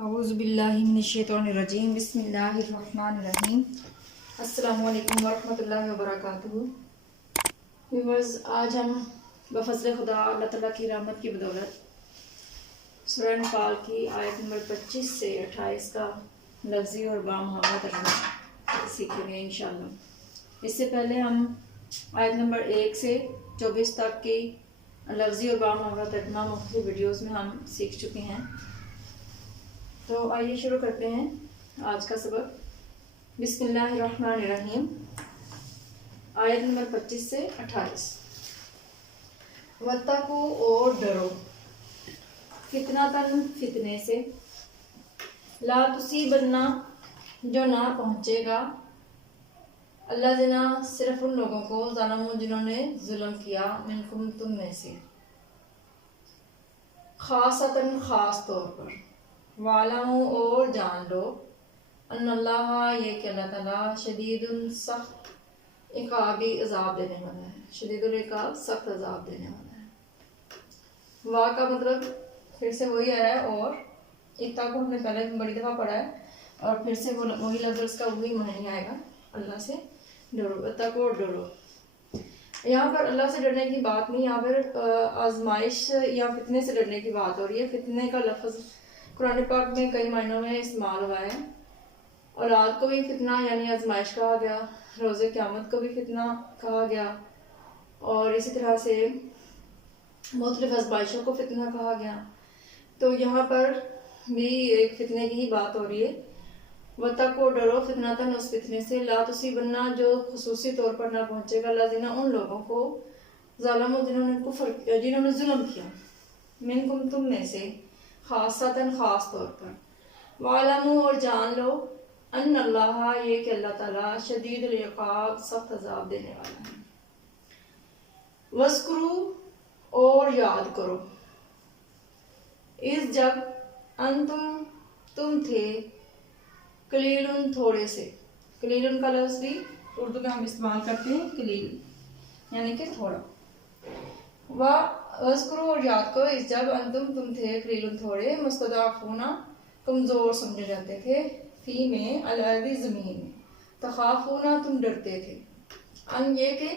اعوذ باللہ من الشیطان الرجیم بسم اللہ الرحمن الرحیم السلام علیکم ورحمۃ اللہ وبرکاتہ۔ ویورز، آج ہم بفضل خدا اللہ تعالیٰ کی رحمت کی بدولت سورہ انفال کی آیت نمبر 25 سے 28 کا لفظی اور بامحاورہ ترجمہ سیکھیں گے انشاءاللہ۔ اس سے پہلے ہم آیت نمبر 1 سے 24 تک کی لفظی اور بامحاورہ ترجمہ مختلف ویڈیوز میں ہم سیکھ چکے ہیں، تو آئیے شروع کرتے ہیں آج کا سبق۔ بسم اللہ الرحمن الرحیم، آیت نمبر 25 سے 28۔ وَاتَّقُوا، اور ڈرو، فِتْنَةً، فتنے سے، لا تصیبن، جو نہ پہنچے گا، الذین، صرف ان لوگوں کو، ظلموا، جنہوں نے ظلم کیا، منکم، تم میں سے، خاصۃً، خاص طور پر، وَاعْلَمُوا، اور جان لو، ان اللہ، یہ کہ اللہ تعالیٰ، شدید، سخت، عقابی، عذاب دینے والا ہے، شدید العقاب، سخت عذاب دینے والا ہے۔ وا کا مطلب پھر سے وہی آیا ہے، اور اتا کو ہم نے پہلے بڑی دفعہ پڑھا ہے، اور پھر سے وہی لفظ، اس کا وہی معنی آئے گا، اللہ سے ڈرو، اتا کو ڈرو۔ یہاں پر اللہ سے ڈرنے کی بات نہیں، یہاں پر آزمائش یا فتنے سے ڈرنے کی بات ہو رہی ہے۔ فتنے کا لفظ قرآن پاک میں کئی معنوں میں استعمال ہوا ہے۔ اولاد کو بھی فتنہ یعنی آزمائش کہا گیا، روز قیامت کو بھی فتنہ کہا گیا، اور اسی طرح سے مختلف آزمائشوں کو فتنہ کہا گیا۔ تو یہاں پر بھی ایک فتنے کی ہی بات ہو رہی ہے۔ وَاتَّقُوا، ڈرو، فِتْنَةً، اس فتنے سے، لا تُصِیبَنَّ، جو خصوصی طور پر نہ پہنچے گا، الذین، ان لوگوں کو، ظلموا، جنہوں نے ظلم کیا، منکم، تم میں سے، خاصۃً، خاص طور پر، وَاعْلَمُوا، اور جان لو، ان اللہ، یہ کہ اللہ تعالیٰ، شدید العقاب، سخت عذاب دینے والا ہے۔ وَاذْکُرُوا، اور یاد کرو، اذ، جب، انتم، تم تھے، قلیل، تھوڑے سے، قلیل کا لفظ بھی اردو میں ہم استعمال کرتے ہیں، قلیل یعنی کہ تھوڑا۔ وَاذْکُرُوا، اور یاد کرو، اذ، جب، انتم، تم تھے، قلیل، تھوڑے، مستضعفون، کمزور سمجھے جاتے تھے، فی، میں، الارض، زمین میں، تخافون، تم ڈرتے تھے، ان، یہ کہ،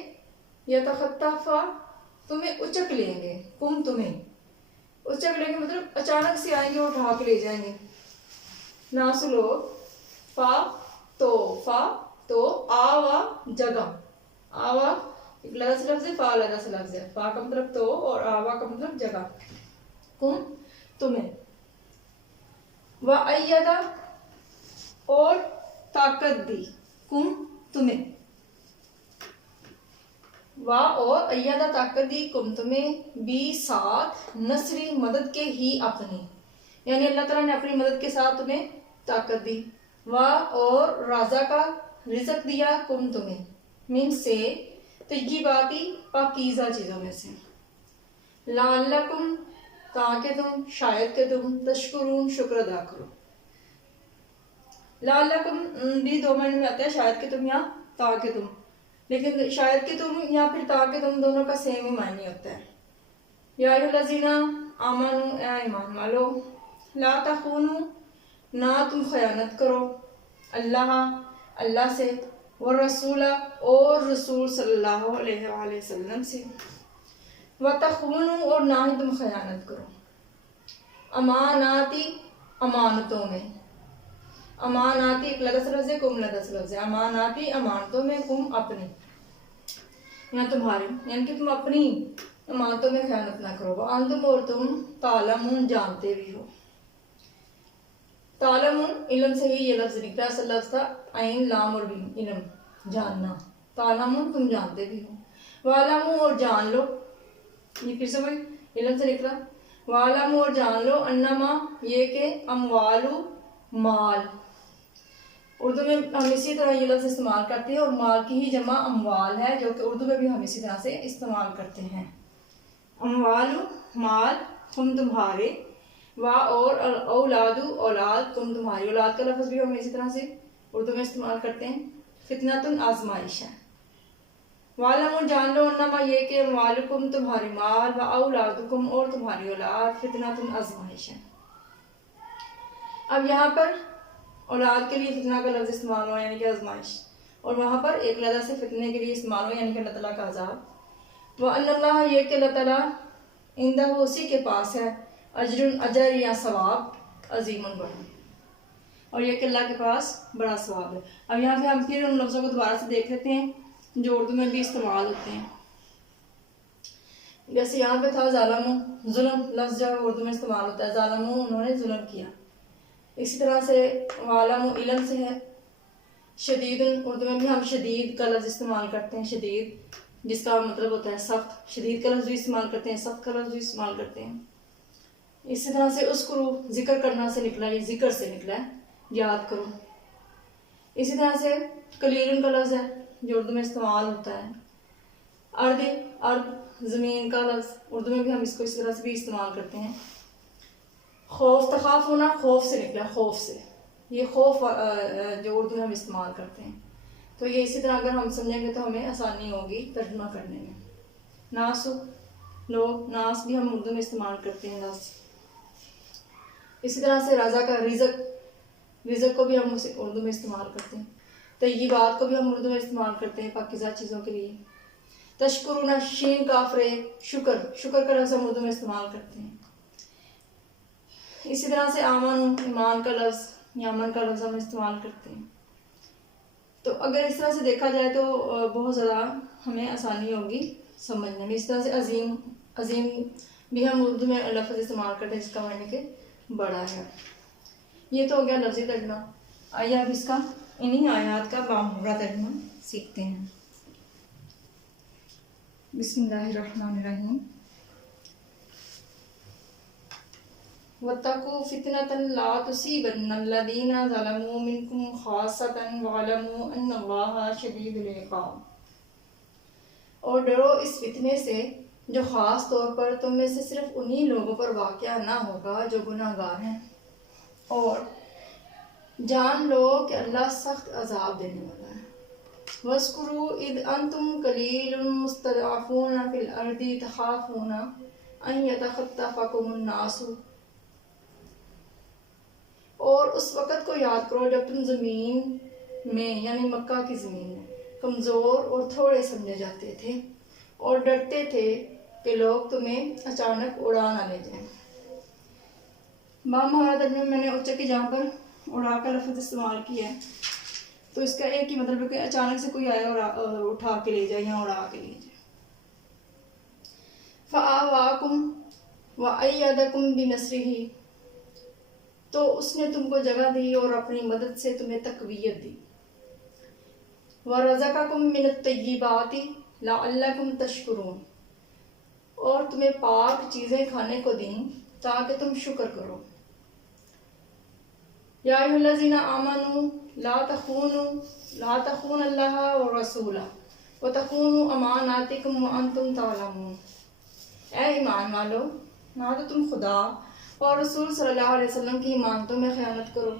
یتخطف، تمہیں اچک لیں گے، کم، تمہیں اچک لیں گے، مطلب اچانک سے آئیں گے اور اٹھا کے لے جائیں گے، ناس، لوگ، فا، تو، آوا، جگہ، آوا ایک لفظ ہے، فا لفظ ہے، فا کا مطلب تو اور آوا کا مطلب جگہ، کم، تمہیں، وَأَيَّدَ، اور طاقت دی، کم، تمہیں، اور ایدہ، طاقت دی، کم، تمہیں، بھی، ساتھ، نصری، مدد کے، ہی، اپنی، یعنی اللہ تعالیٰ نے اپنی مدد کے ساتھ تمہیں طاقت دی، اور رازقہ، رزق دیا، کم، تمہیں، من، سے، طیباتی، پاکیزہ چیزوں میں سے، لعلکم، تاکہ تم، شاید کہ تم، تشکرون، شکر ادا کرو۔ لعلکم بھی دو معنی میں آتا ہے، شاید کہ تم یا تاکہ تم، لیکن شاید کہ تم یا پھر تاکہ تم دونوں کا سیم ہی معنی ہوتا ہے۔ یا ایھا الذین آمنوا، اے ایمان والو، لا تخونوا، نہ تم خیانت کرو، اللہ سے، والرسول، اور رسول صلی اللہ علیہ وآلہ وسلم سے، وتخونوا، اور نہ ہی تم خیانت کرو، اماناتی، امانتوں میں، اماناتی ایک لفظ ہے، کم لفظ ہے، اماناتی، امانتوں میں، کم، اپنی یا تمہاری، یعنی کہ تم اپنی امانتوں میں خیانت نہ کرو، وانتم، اور تم، تعلمون، جانتے بھی ہو۔ تعلمون علم سے ہی یہ لفظ نکلا، اصل لفظ تھا عین، لام اور بیم، علم، جاننا، تعلمون، تم جانتے بھی ہو، وَاعْلَمُوا، اور جان لو، یہ پھر سے وہی علم سے نکلا، وَاعْلَمُوا، اور جان لو، انما، یہ کہ، اموال، مال، اردو میں ہم اسی طرح یہ لفظ استعمال کرتے ہیں، اور مال کی ہی جمع اموال ہے، جو کہ اردو میں بھی ہم اسی طرح سے استعمال کرتے ہیں۔ اموال، مال، ہم، تمہارے، اور اولاد، اولاد، تم، تمہاری اولاد کا لفظ بھی ہم اسی طرح سے اردو میں استعمال کرتے ہیں، فتنۃ، آزمائش ہے۔ وَاعْلَمُوا، جان لو، انما، یہ کہ، اموالکم، تمہارے مال، اولادکم، اور تمہاری اولاد، فتنۃ، آزمائش ہے۔ اب یہاں پر اولاد کے لیے فتنہ کا لفظ استعمال ہوا یعنی کہ آزمائش، اور وہاں پر ایک لحظہ سے فتنے کے لیے استعمال ہوا یعنی کہ اللہ تعالیٰ کا عذاب۔ وَأَنَّ اللَّهَ، یہ کہ اللہ تعالیٰ عندہ اسی کے پاس ہے اجر یا ثواب عظیم بڑا، اور یہ کہ اللہ کے پاس بڑا ثواب ہے۔ اب یہاں پہ ہم پھر ان لفظوں کو دوبارہ سے دیکھ لیتے ہیں جو اردو میں بھی استعمال ہوتے ہیں۔ جیسے یہاں پہ تھا ظالم، ظلم لفظ جو اردو میں استعمال ہوتا ہے، ظالم انہوں نے ظلم کیا۔ اسی طرح سے عالم علم سے ہے، شدید اردو میں بھی ہم شدید کا لفظ استعمال کرتے ہیں، شدید جس کا مطلب ہوتا ہے سخت، شدید کا لفظ بھی استعمال کرتے ہیں، سخت کا لفظ بھی استعمال کرتے ہیں۔ اسی طرح سے اذکروا ذکر کرنا سے نکلا، یہ ذکر سے نکلا ہے، یاد کرو۔ اسی طرح سے قلیل کا لفظ ہے جو اردو میں استعمال ہوتا ہے۔ ارض زمین کا لفظ اردو میں بھی ہم اس کو اس طرح سے بھی استعمال کرتے ہیں۔ خوف تخاف ہونا خوف سے نکلا، خوف سے، یہ خوف جو اردو میں ہم استعمال کرتے ہیں۔ تو یہ اسی طرح اگر ہم سمجھیں گے تو ہمیں آسانی ہوگی ترجمہ کرنے میں۔ ناس لوگ، ناس بھی ہم اردو میں استعمال کرتے ہیں، ناس۔ اسی طرح سے رضا کا رزق کو بھی ہم اردو میں استعمال کرتے ہیں۔ طیبات کو بھی ہم اردو میں استعمال کرتے ہیں پاکیزہ چیزوں کے لیے۔ تشکرون شین کاف رے شکر کا لفظ ہم اردو میں استعمال کرتے ہیں۔ اسی طرح سے آمن ایمان کا لفظ یا امن کا لفظ ہم استعمال کرتے ہیں۔ تو اگر اس طرح سے دیکھا جائے تو بہت زیادہ ہمیں آسانی ہوگی سمجھنے میں۔ اس طرح سے عظیم بھی ہم اردو میں لفظ استعمال کرتے ہیں جس کا معنی کہ بڑا ہے۔ یہ تو ہو گیا لفظی ترجمہ۔ آئیے اب اس کا انہی آیات کا بامحاورہ ترجمہ سیکھتے ہیں۔ بسم اللہ الرحمن الرحیم۔ وَاتَّقُوا فِتْنَةً لَا تُصِيبَنَّ الَّذِينَ ظَلَمُوا مِنْكُمْ خَاصَّةً وَاعْلَمُوا أَنَّ اللَّهَ شَدِيدُ الْعِقَابِ، اور ڈرو اس فتنے سے جو خاص طور پر تم میں سے صرف انہی لوگوں پر واقع نہ ہوگا جو گناہ گار ہیں، اور جان لو کہ اللہ سخت عذاب دینے والا ہے۔ وَاذْكُرُوا إِذْ أَنْتُمْ قَلِيلٌ مُسْتَضْعَفُونَ فِي الْأَرْضِ تَخَافُونَ أَنْ يَتَخَطَّفَكُمُ النَّاسُ، اور اس وقت کو یاد کرو جب تم زمین میں یعنی مکہ کی زمین میں کمزور اور تھوڑے سمجھے جاتے تھے اور ڈرتے تھے کہ لوگ تمہیں اچانک اڑا نہ لے جائیں۔ بامحاورہ ترجمے میں نے اچھا کہ جہاں پر اڑا کا لفظ استعمال کیا ہے تو اس کا ایک ہی مطلب ہے کہ اچانک سے کوئی آئے اور اٹھا کے لے جائے یا اڑا کے لے جائے۔ فَآوَاكُمْ وَأَيَّدَكُمْ بِنَصْرِهِ، تو اس نے تم کو جگہ دی اور اپنی مدد سے تمہیں تقویت دی۔ وَرَزَقَكُم مِّنَ الطَّيِّبَاتِ لَعَلَّكُمْ تَشْكُرُونَ، اور تمہیں پاک چیزیں کھانے کو دیں تاکہ تم شکر کرو۔ یا ایھا الذین آمنوا لا تخونوا اللہ والرسول وتخونوا اماناتکم وانتم تعلمون، اے ایمان والو نہ تو تم خدا اور رسول صلی اللہ علیہ وسلم کی امانتوں میں خیانت کرو،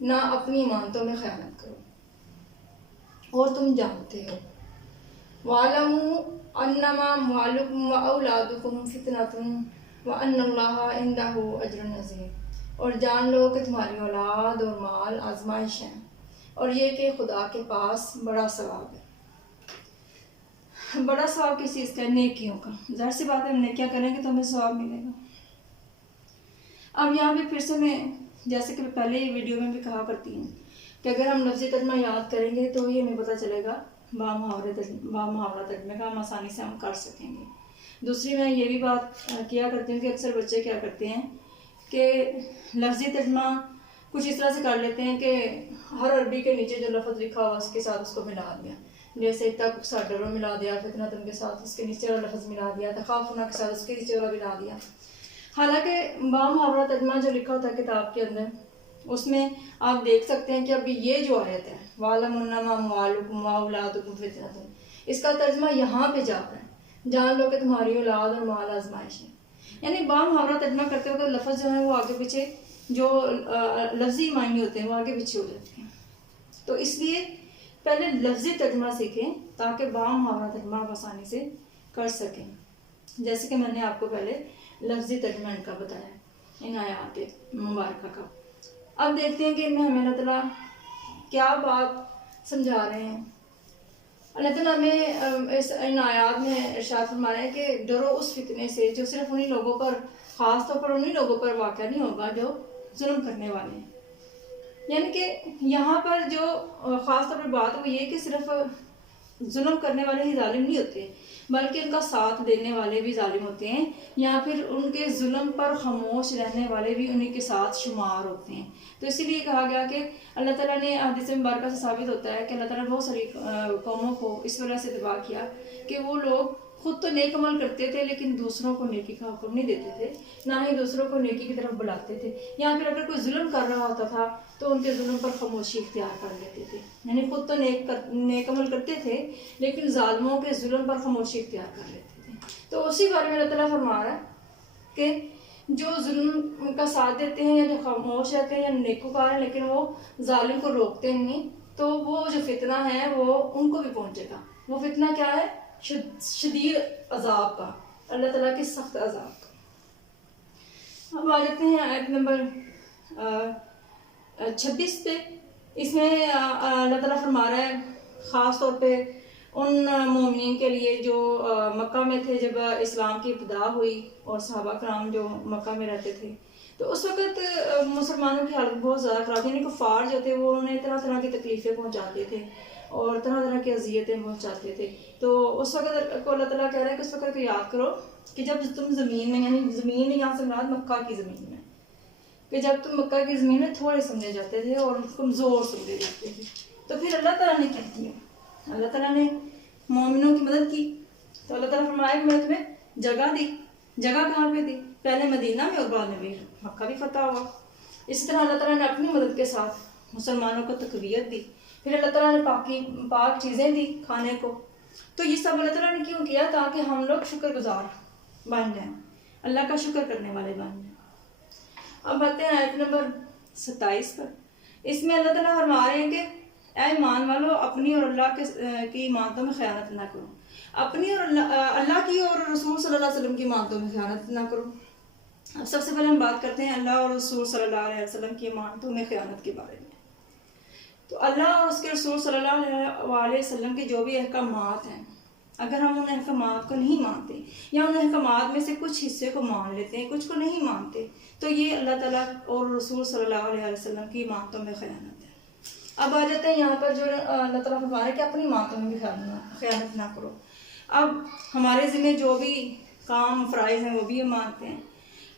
نہ اپنی امانتوں میں خیانت کرو، اور تم جانتے ہو۔ وَاعْلَمُوا أَنَّمَا أَمْوَالُكُمْ وَأَوْلَادُكُمْ فِتْنَةٌ وَأَنَّ اللَّهَ عِندَهُ أَجْرٌ عَظِيمٌ، اور جان لو کہ تمہاری اولاد اور مال آزمائش ہیں، اور یہ کہ خدا کے پاس بڑا ثواب ہے۔ بڑا ثواب کس چیز کا ہے؟ نیکیوں کا۔ ظاہر سی بات ہے ہم نیکیاں کریں گے تو ہمیں ثواب ملے گا۔ اب یہاں پہ پھر سے میں جیسے کہ پہلے ہی ویڈیو میں بھی کہا کرتی ہوں کہ اگر ہم لفظی ترجمہ یاد کریں گے تو ہی ہمیں پتہ چلے گا بامحاورہ ترجمے کا، ہم آسانی سے ہم کر سکیں گے۔ دوسری میں یہ بھی بات کیا کرتی ہوں کہ اکثر بچے کیا کرتے ہیں کہ لفظی ترجمہ کچھ اس طرح سے کر لیتے ہیں کہ ہر عربی کے نیچے جو لفظ لکھا ہوا اس کے ساتھ اس کو ملا دیا، جیسے تک ڈرو ملا دیا، فتنۃ کے ساتھ اس کے نیچے والا لفظ ملا دیا، تخافون کے ساتھ اس کے نیچے والا ملا دیا۔ حالانکہ بامحاورہ ترجمہ جو لکھا ہوتا ہے کتاب کے اندر اس میں آپ دیکھ سکتے ہیں کہ ابھی یہ جو آیت ہے وَاعْلَمُوا أَنَّمَا أَمْوَالُكُمْ وَأَوْلَادُكُمْ فِتْنَةٌ، اس کا ترجمہ یہاں پہ جا رہا ہے، جان لو کہ تمہاری اولاد اور مال آزمائش ہے۔ یعنی بامحاورہ ترجمہ کرتے وقت لفظ جو ہیں وہ آگے پیچھے جو لفظی معنی ہوتے ہیں وہ آگے پیچھے ہو جاتے ہیں، تو اس لیے پہلے لفظی ترجمہ سیکھیں تاکہ بامحاورہ ترجمہ آپ آسانی سے کر سکیں، جیسے کہ میں نے آپ کو پہلے لفظی ترجمہ ان کا بتایا ان آیات مبارکہ کا۔ اب دیکھتے ہیں کہ ان میں ہمیں اللہ تعالیٰ کیا بات سمجھا رہے ہیں۔ اللہ تعالیٰ ہمیں ان آیات میں ارشاد فرما رہے ہیں کہ ڈرو اس فتنے سے جو صرف انہی لوگوں پر، خاص طور پر انہی لوگوں پر واقع نہیں ہوگا جو ظلم کرنے والے ہیں۔ یعنی کہ یہاں پر جو خاص طور پر بات وہ یہ کہ صرف ظلم کرنے والے ہی ظالم نہیں ہوتے، بلکہ ان کا ساتھ دینے والے بھی ظالم ہوتے ہیں، یا پھر ان کے ظلم پر خاموش رہنے والے بھی انہی کے ساتھ شمار ہوتے ہیں۔ تو اسی لیے کہا گیا کہ اللہ تعالیٰ نے حدیث مبارکہ سے ثابت ہوتا ہے کہ اللہ تعالیٰ نے بہت ساری قوموں کو اس وجہ سے تباہ کیا کہ وہ لوگ خود تو نیک عمل کرتے تھے لیکن دوسروں کو نیکی کا حکم نہیں دیتے تھے، نہ ہی دوسروں کو نیکی کی طرف بلاتے تھے، یا پھر اگر کوئی ظلم کر رہا ہوتا تھا تو ان کے ظلم پر خاموشی اختیار کر لیتے تھے۔ یعنی خود تو نیک عمل کرتے تھے لیکن ظالموں کے ظلم پر خاموشی اختیار کر لیتے تھے۔ تو اسی بارے میں اللہ تعالیٰ فرما رہا ہے کہ جو ظلم کا ساتھ دیتے ہیں یا جو خاموش رہتے ہیں یا نیکوکار ہیں لیکن وہ ظالم کو روکتے نہیں، تو وہ جو فتنہ ہے وہ ان کو بھی پہنچے گا۔ وہ فتنہ کیا ہے؟ شدید عذاب کا، اللہ تعالیٰ کے سخت عذاب کا۔ اب آ جاتے ہیں آیت نمبر 26 پہ۔ اس میں اللہ تعالیٰ فرما رہا ہے خاص طور پہ ان مومنین کے لیے جو مکہ میں تھے جب اسلام کی ابتدا ہوئی، اور صحابہ کرام جو مکہ میں رہتے تھے، تو اس وقت مسلمانوں کی حالت بہت زیادہ خراب تھی۔ یعنی کفار جو تھے وہ انہیں طرح طرح کی تکلیفیں پہنچاتے تھے اور طرح طرح کی اذیتیں پہنچاتے تھے۔ تو اس وقت کو اللہ تعالیٰ کہہ رہا ہے کہ اس وقت کو یاد کرو کہ جب تم زمین میں، یعنی زمین میں یہاں سے مراد مکہ کی زمین میں، کہ جب تم مکہ کی زمین میں تھوڑے سمجھے جاتے تھے اور کمزور سمجھے جاتے تھے، تو پھر اللہ تعالیٰ نے کیا کیا؟ اللہ تعالیٰ نے مومنوں کی مدد کی۔ تو اللہ تعالیٰ فرمایا کہ میں نے تمہیں جگہ دی۔ جگہ کہاں پہ دی؟ پہلے مدینہ میں اور بعد میں بھی مکہ بھی فتح ہوا۔ اسی طرح اللہ تعالیٰ نے اپنی مدد کے ساتھ مسلمانوں کو تقویت دی، پھر اللہ تعالیٰ نے پاک چیزیں دی کھانے کو۔ تو یہ سب اللہ تعالیٰ نے کیوں کیا؟ تاکہ ہم لوگ شکر گزار بن جائیں، اللہ کا شکر کرنے والے بن جائیں۔ اب آتے ہیں آیت نمبر 27 پر۔ اس میں اللہ تعالیٰ فرما رہے ہیں کہ اے ایمان والو، اپنی اور اللہ کی امانتوں میں خیانت نہ کرو، اپنی اور اللہ کی اور رسول صلی اللہ علیہ وسلم کی امانتوں میں خیانت نہ کرو۔ اب سب سے پہلے ہم بات کرتے ہیں اللہ اور رسول صلی اللہ علیہ وسلم کی امانتوں میں خیانت کے بارے میں۔ تو اللہ اور اس کے رسول صلی اللہ علیہ وسلم کے جو بھی احکامات ہیں، اگر ہم ان احکامات کو نہیں مانتے یا ان احکامات میں سے کچھ حصے کو مان لیتے ہیں، کچھ کو نہیں مانتے، تو یہ اللہ تعالیٰ اور رسول صلی اللہ علیہ وسلم کی امانتوں میں خیانت ہے۔ اب آ جاتے ہیں یہاں پر جو اللہ تعالیٰ فرما رہا ہے کہ اپنی امانتوں میں بھی خیانت نہ کرو۔ اب ہمارے ذمہ جو بھی کام فرائض ہیں وہ بھی ہم مانتے ہیں،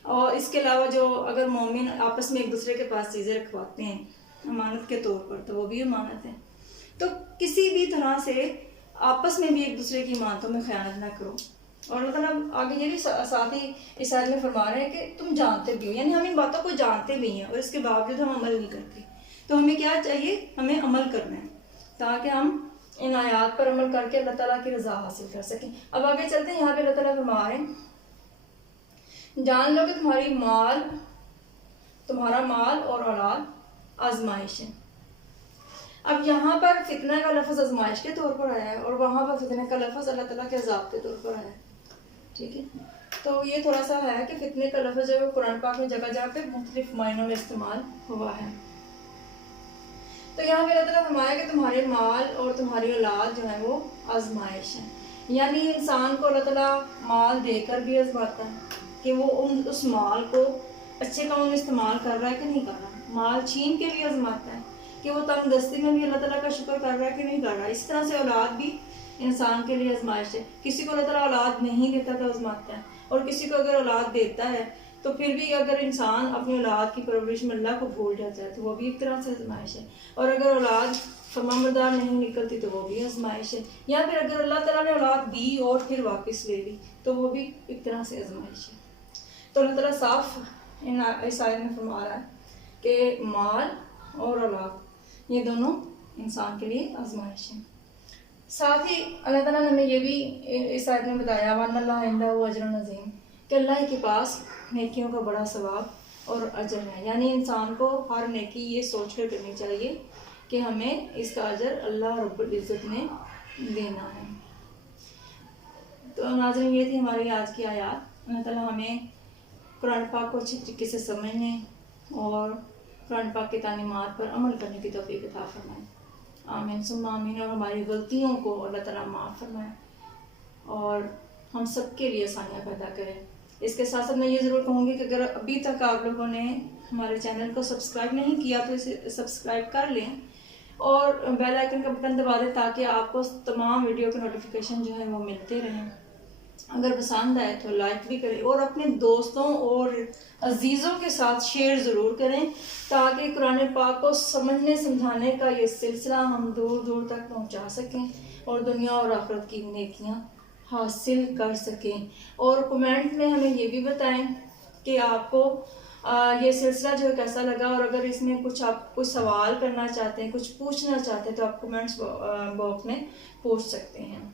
اور اس کے علاوہ جو اگر مومن آپس میں ایک دوسرے کے پاس چیزیں رکھواتے ہیں امانت کے طور پر، تو وہ بھی امانت ہے۔ تو کسی بھی طرح سے آپس میں بھی ایک دوسرے کی امانتوں میں خیانت نہ کرو۔ اور اللہ تعالیٰ آگے یہ بھی ساتھ ہی اس آیت میں فرما رہے ہیں کہ تم جانتے بھی ہو، یعنی ہم ان باتوں کو جانتے بھی ہیں اور اس کے باوجود ہم عمل نہیں کرتے۔ تو ہمیں کیا چاہیے؟ ہمیں عمل کرنا ہے تاکہ ہم ان آیات پر عمل کر کے اللہ تعالیٰ کی رضا حاصل کر سکیں۔ اب آگے چلتے ہیں، یہاں پہ اللہ تعالیٰ فرما رہے ہیں جان لو کہ تمہارا مال اور اولاد آزمائش ہے۔ اب یہاں پر فتنہ کا لفظ آزمائش کے طور پر آیا ہے اور وہاں پر فتنہ کا لفظ اللہ تعالیٰ کے عذاب کے طور پر آیا ہے، ٹھیک ہے؟ تو یہ تھوڑا سا ہے کہ فتنے کا لفظ جو ہے قرآن پاک میں جگہ جگہ پہ مختلف معنوں میں استعمال ہوا ہے۔ تو یہاں پہ اللہ تعالیٰ فرمایا کہ تمہارے مال اور تمہاری اولاد جو ہے وہ آزمائش ہے، یعنی انسان کو اللہ تعالیٰ مال دے کر بھی آزماتا ہے کہ وہ اس مال کو اچھے کاموں میں استعمال کر رہا ہے کہ نہیں کر رہا، مال چھین کے بھی آزماتا ہے کہ وہ تنگ دستی میں بھی اللہ تعالیٰ کا شکر کر رہا ہے کہ نہیں کر رہا۔ اس طرح سے اولاد بھی انسان کے لیے آزمائش ہے۔ کسی کو اللہ تعالیٰ اولاد نہیں دیتا تو آزماتا ہے، اور کسی کو اگر اولاد دیتا ہے تو پھر بھی اگر انسان اپنی اولاد کی پرورش میں اللہ کو بھول جاتا ہے تو وہ بھی ایک طرح سے آزمائش ہے، اور اگر اولاد فرمانبردار نہیں نکلتی تو وہ بھی آزمائش ہے، یا پھر اگر اللہ تعالیٰ نے اولاد دی اور پھر واپس لے لی تو وہ بھی ایک طرح سے آزمائش ہے۔ تو اللہ تعالیٰ صاف اس آیت میں فرما رہا ہے کہ مال اور اولاد یہ دونوں انسان کے لیے آزمائش ہیں۔ ساتھ ہی اللہ تعالیٰ نے ہمیں یہ بھی اس آیت میں بتایا وَأَنَّ اللَّهَ عِندَهُ أَجْرٌ عَظِيمٌ، کہ اللہ کے پاس نیکیوں کا بڑا ثواب اور اجر ہے۔ یعنی انسان کو ہر نیکی یہ سوچ کر کرنی چاہیے کہ ہمیں اس کا اجر اللہ رب العزت نے دینا ہے۔ تو ناظرین، یہ تھی ہماری آج کی آیات۔ اللہ تعالیٰ ہمیں قرآن پاک کو اچھے طریقے سے سمجھنے اور قرآن پاک کی تعلیمات پر عمل کرنے کی توفیق عطا فرمائے، آمین ثم آمین۔ اور ہماری غلطیوں کو اللہ تعالیٰ معاف فرمائے اور ہم سب کے لیے آسانیاں پیدا کریں۔ اس کے ساتھ ساتھ میں یہ ضرور کہوں گی کہ اگر ابھی تک آپ لوگوں نے ہمارے چینل کو سبسکرائب نہیں کیا تو اسے سبسکرائب کر لیں اور بیل آئیکن کا بٹن دبا دیں تاکہ آپ کو تمام ویڈیو کے نوٹیفیکیشن جو ہیں وہ ملتے رہیں۔ اگر پسند آئے تو لائک بھی کریں اور اپنے دوستوں اور عزیزوں کے ساتھ شیئر ضرور کریں تاکہ قرآن پاک کو سمجھنے سمجھانے کا یہ سلسلہ ہم دور دور تک پہنچا سکیں اور دنیا اور آخرت کی نیکیاں حاصل کر سکیں۔ اور کمنٹ میں ہمیں یہ بھی بتائیں کہ آپ کو یہ سلسلہ جو ہے کیسا لگا، اور اگر اس میں کچھ آپ کچھ سوال کرنا چاہتے ہیں، کچھ پوچھنا چاہتے ہیں تو آپ کمنٹس باکس میں پوچھ سکتے ہیں۔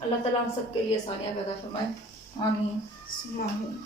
اللہ تعالیٰ ہم سب کے لیے آسانیاں پیدا فرمائے، آمین ثم آمین۔